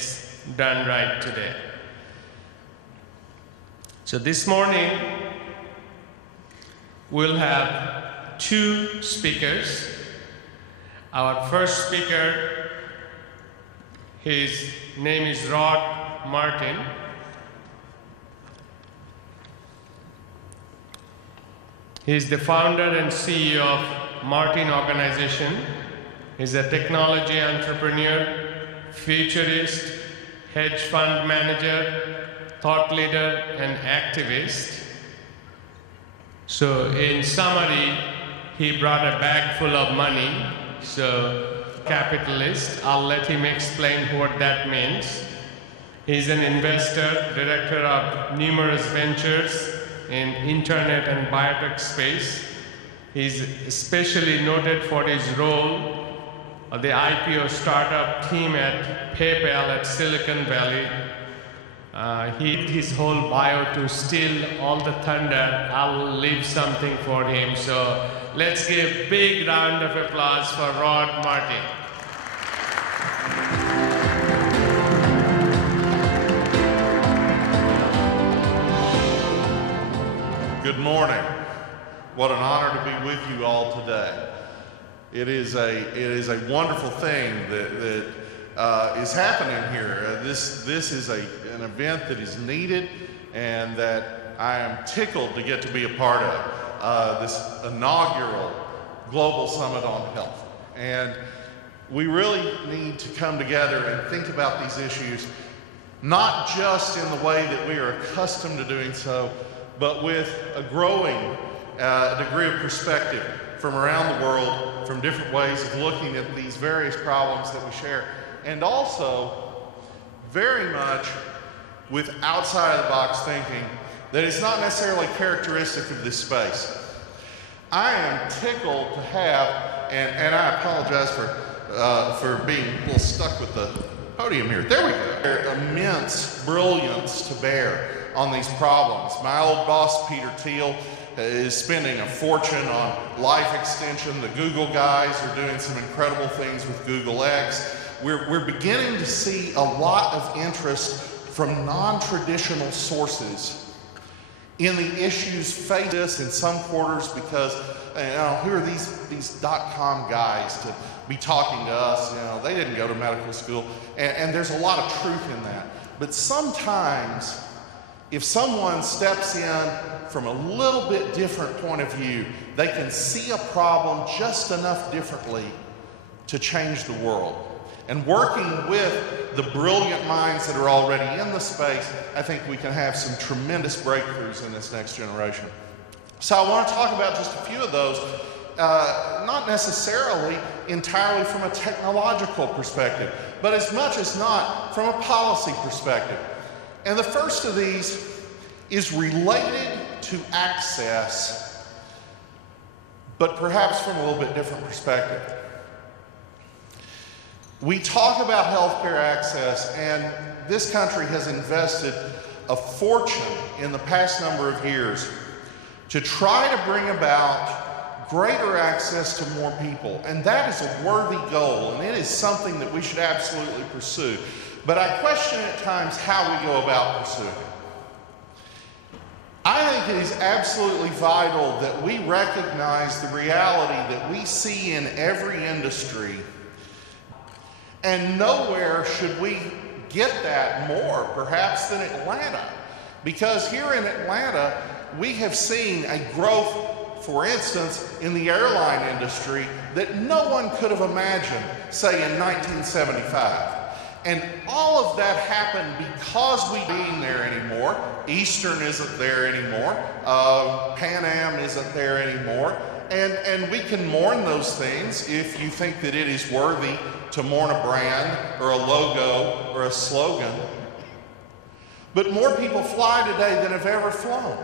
gets done right today. So this morning, we'll have two speakers. Our first speaker, his name is Rod Martin. He's the founder and CEO of Martin Organization. He's a technology entrepreneur, futurist, hedge fund manager, thought leader, and activist. So in summary, he brought a bag full of money. So capitalist, I'll let him explain what that means. He's an investor, director of numerous ventures in internet and biotech space. He's especially noted for his role of the IPO startup team at PayPal at Silicon Valley. He did his whole bio to steal all the thunder. I'll leave something for him. So let's give a big round of applause for Rod Martin. Good morning. What an honor to be with you all today. It is a wonderful thing that is happening here. This is an event that is needed and that I am tickled to get to be a part of, this inaugural Global Summit on Health. And we really need to come together and think about these issues, not just in the way that we are accustomed to doing so, but with a growing degree of perspective from around the world, from different ways of looking at these various problems that we share, and also very much with outside-of-the-box thinking that is not necessarily characteristic of this space. I am tickled to have, and I apologize for being a little stuck with the podium here. There we go. Their immense brilliance to bear on these problems. My old boss, Peter Thiel, is spending a fortune on life extension. The Google guys are doing some incredible things with Google X. We're beginning to see a lot of interest from non-traditional sources in the issues faced us in some quarters because, who are these .com guys to be talking to us? They didn't go to medical school, and there's a lot of truth in that. But sometimes, if someone steps in from a little bit different point of view, they can see a problem just enough differently to change the world. And working with the brilliant minds that are already in the space, I think we can have some tremendous breakthroughs in this next generation. So I want to talk about just a few of those, not necessarily entirely from a technological perspective, but as much as not from a policy perspective. And the first of these is related to access, but perhaps from a little bit different perspective. We talk about healthcare access, and this country has invested a fortune in the past number of years to try to bring about greater access to more people. And that is a worthy goal, and it is something that we should absolutely pursue. But I question at times how we go about pursuing it. I think it is absolutely vital that we recognize the reality that we see in every industry, and nowhere should we get that more, perhaps, than Atlanta. Because here in Atlanta, we have seen a growth, for instance, in the airline industry that no one could have imagined, say, in 1975. And all of that happened because we ain't there anymore. Eastern isn't there anymore. Pan Am isn't there anymore. And we can mourn those things if you think that it is worthy to mourn a brand or a logo or a slogan. But more people fly today than have ever flown.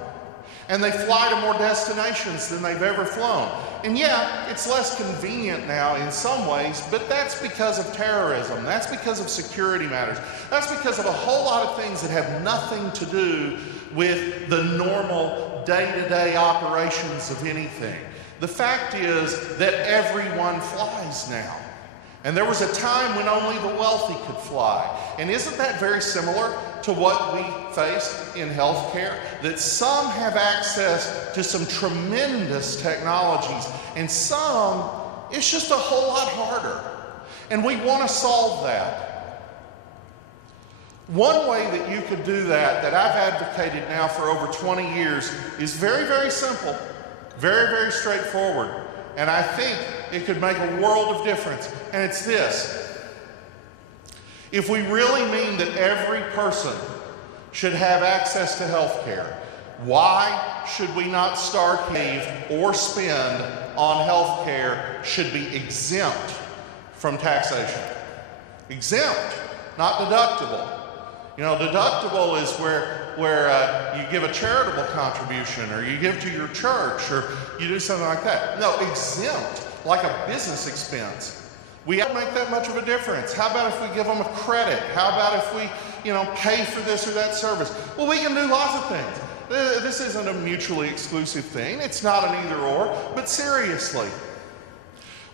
And they fly to more destinations than they've ever flown. And yeah, it's less convenient now in some ways, but that's because of terrorism. That's because of security matters. That's because of a whole lot of things that have nothing to do with the normal day-to-day operations of anything. The fact is that everyone flies now. And there was a time when only the wealthy could fly. And isn't that very similar to what we face in healthcare? That some have access to some tremendous technologies, and some, it's just a whole lot harder. And we want to solve that. One way that you could do that I've advocated now for over 20 years, is very, very simple, very, very straightforward. And I think it could make a world of difference. And it's this. If we really mean that every person should have access to health care, why should we not start save or spend on health care should be exempt from taxation? Exempt, not deductible. You know, deductible is where you give a charitable contribution, or you give to your church, or you do something like that. No, exempt, like a business expense. We don't make that much of a difference. How about if we give them a credit? How about if we, pay for this or that service? Well, we can do lots of things. This isn't a mutually exclusive thing. It's not an either or, but seriously.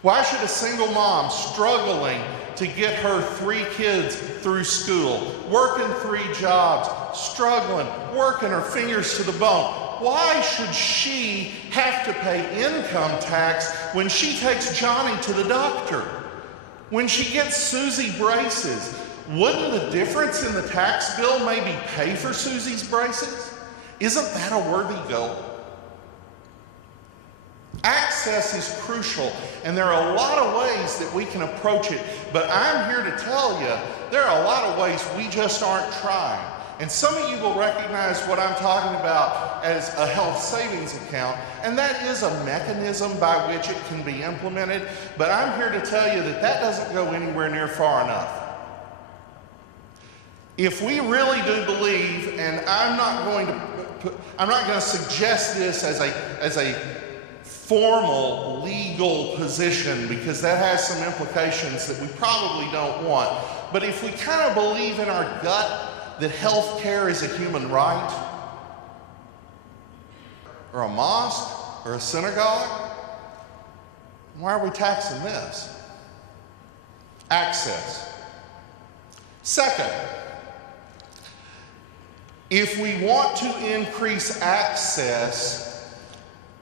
Why should a single mom struggling to get her 3 kids through school, working 3 jobs, struggling, working her fingers to the bone, why should she have to pay income tax when she takes Johnny to the doctor? When she gets Susie braces, wouldn't the difference in the tax bill maybe pay for Susie's braces? Isn't that a worthy goal? Access is crucial, and there are a lot of ways that we can approach it, but I'm here to tell you there are a lot of ways we just aren't trying. And some of you will recognize what I'm talking about as a health savings account, and that is a mechanism by which it can be implemented, but I'm here to tell you that doesn't go anywhere near far enough. If we really do believe, and I'm not going to suggest this as a formal legal position, because that has some implications that we probably don't want. But if we kind of believe in our gut that health care is a human right, or a mosque, or a synagogue, why are we taxing this? Access. Second, if we want to increase access,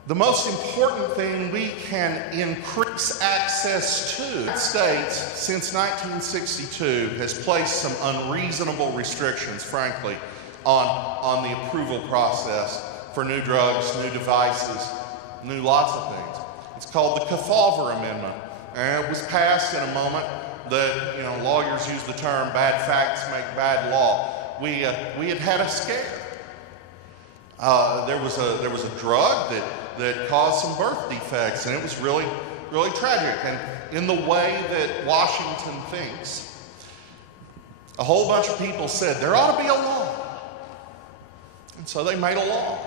the most important thing we can increase access to, the United States since 1962 has placed some unreasonable restrictions, frankly, on the approval process for new drugs, new devices, new lots of things. It's called the Kefauver Amendment, and it was passed in a moment that, lawyers use the term bad facts make bad law. We had a scare. There was a drug that caused some birth defects, and it was really, really tragic. And in the way that Washington thinks, a whole bunch of people said there ought to be a law. And so they made a law.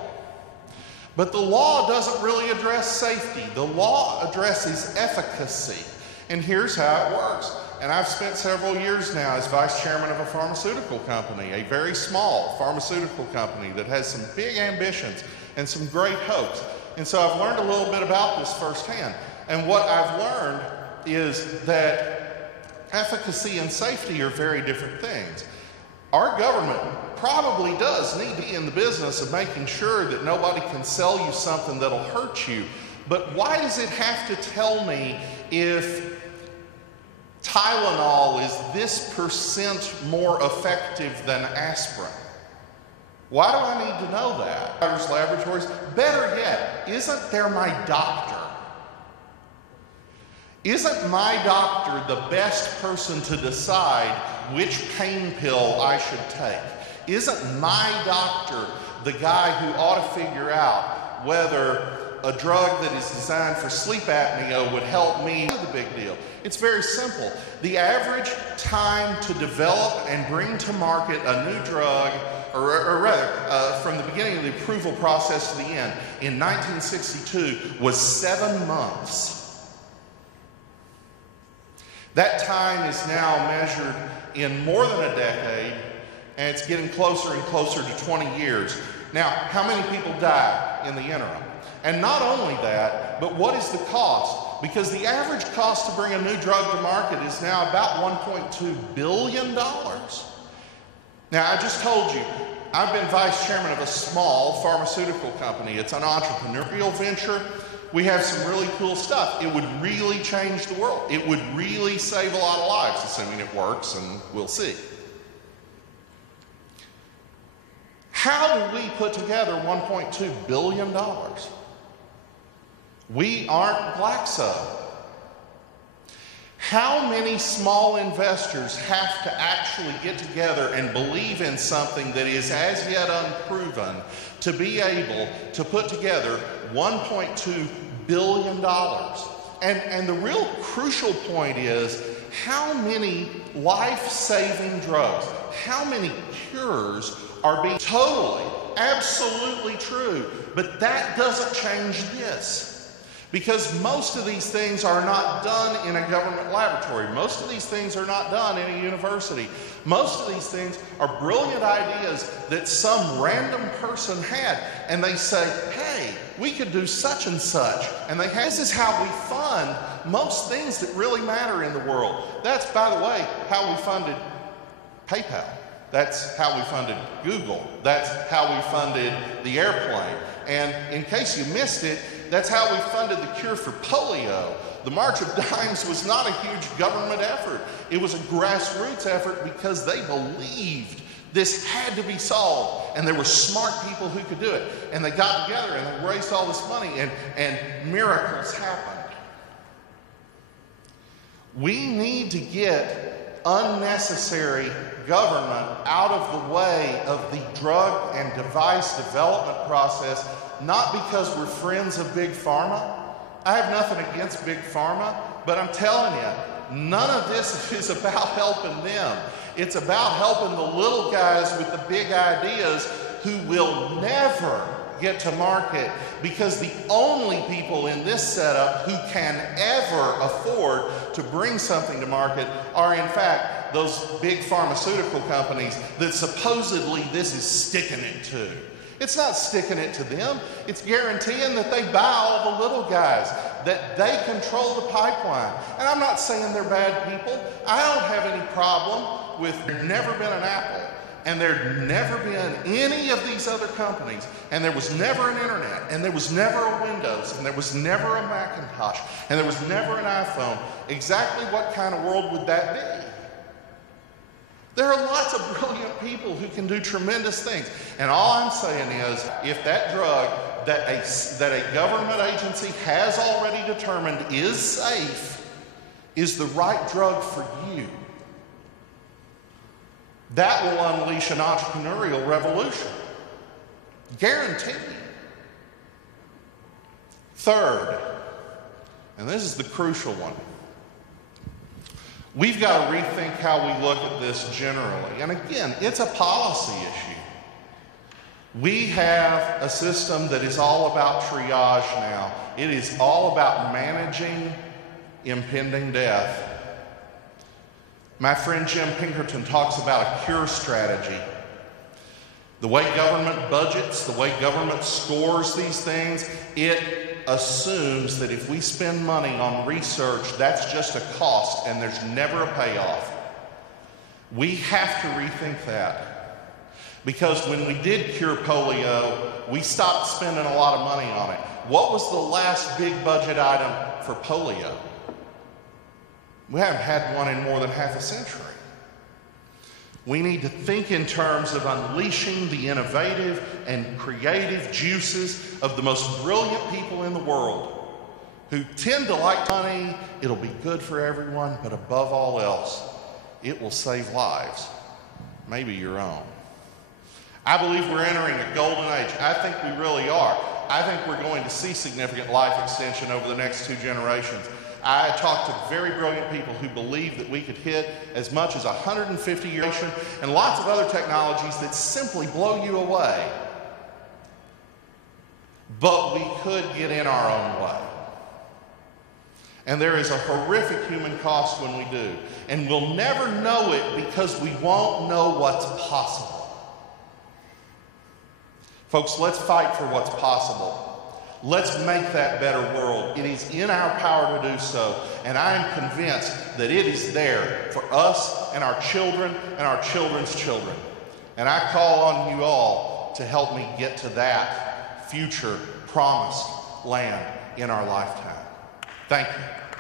But the law doesn't really address safety. The law addresses efficacy. And here's how it works. And I've spent several years now as vice chairman of a pharmaceutical company, a very small pharmaceutical company that has some big ambitions and some great hopes. And so I've learned a little bit about this firsthand. And what I've learned is that efficacy and safety are very different things. Our government probably does need to be in the business of making sure that nobody can sell you something that'll hurt you. But why does it have to tell me if Tylenol is this % more effective than aspirin? Why do I need to know that? Laboratories. Better yet, isn't there my doctor? Isn't my doctor the best person to decide which pain pill I should take? Isn't my doctor the guy who ought to figure out whether a drug that is designed for sleep apnea would help me? The big deal. It's very simple. The average time to develop and bring to market a new drug, or rather, from the beginning of the approval process to the end, in 1962 was 7 months. That time is now measured in more than a decade, and it's getting closer and closer to 20 years. Now, how many people die in the interim? And not only that, but what is the cost? because the average cost to bring a new drug to market is now about $1.2 billion. Now, I just told you, I've been vice chairman of a small pharmaceutical company. It's an entrepreneurial venture. We have some really cool stuff. It would really change the world. It would really save a lot of lives, assuming it works, and we'll see. How do we put together $1.2 billion? We aren't Glaxo. How many small investors have to actually get together and believe in something that is as yet unproven to be able to put together $1.2 billion? And the real crucial point is, how many life-saving drugs, how many cures are being totally, absolutely true, but that doesn't change this. Because most of these things are not done in a government laboratory. Most of these things are not done in a university. Most of these things are brilliant ideas that some random person had, and they say, hey, we could do such and such. And this is how we fund most things that really matter in the world. That's, by the way, how we funded PayPal. That's how we funded Google. That's how we funded the airplane. And in case you missed it, that's how we funded the cure for polio. The March of Dimes was not a huge government effort. It was a grassroots effort because they believed this had to be solved, and there were smart people who could do it. And they got together and they raised all this money, and miracles happened. We need to get unnecessary government out of the way of the drug and device development process, not because we're friends of Big Pharma. I have nothing against Big Pharma, but I'm telling you, none of this is about helping them. It's about helping the little guys with the big ideas who will never get to market, because the only people in this setup who can ever afford to bring something to market are, in fact, those big pharmaceutical companies that supposedly this is sticking it to. It's not sticking it to them. It's guaranteeing that they buy all the little guys, that they control the pipeline. And I'm not saying they're bad people. I don't have any problem with there's never been an Apple, and there'd never been any of these other companies, and there was never an internet, and there was never a Windows, and there was never a Macintosh, and there was never an iPhone. Exactly what kind of world would that be? There are lots of brilliant people who can do tremendous things. And all I'm saying is, if that drug that a government agency has already determined is safe, is the right drug for you, that will unleash an entrepreneurial revolution. Guaranteed. Third, and this is the crucial one, we've got to rethink how we look at this generally. And again, it's a policy issue. We have a system that is all about triage now. It is all about managing impending death. My friend Jim Pinkerton talks about a cure strategy. The way government budgets, the way government scores these things, it assumes that if we spend money on research, that's just a cost and there's never a payoff. We have to rethink that. Because when we did cure polio, we stopped spending a lot of money on it. What was the last big budget item for polio? We haven't had one in more than half a century. We need to think in terms of unleashing the innovative and creative juices of the most brilliant people in the world, who tend to like money. It'll be good for everyone, but above all else, it will save lives, maybe your own. I believe we're entering a golden age. I think we really are. I think we're going to see significant life extension over the next 2 generations. I talked to very brilliant people who believe that we could hit as much as 150 years and lots of other technologies that simply blow you away. But we could get in our own way. And there is a horrific human cost when we do. And we'll never know it because we won't know what's possible. Folks, let's fight for what's possible. Let's make that better world. It is in our power to do so, and I am convinced that it is there for us and our children and our children's children. And I call on you all to help me get to that future promised land in our lifetime. Thank you.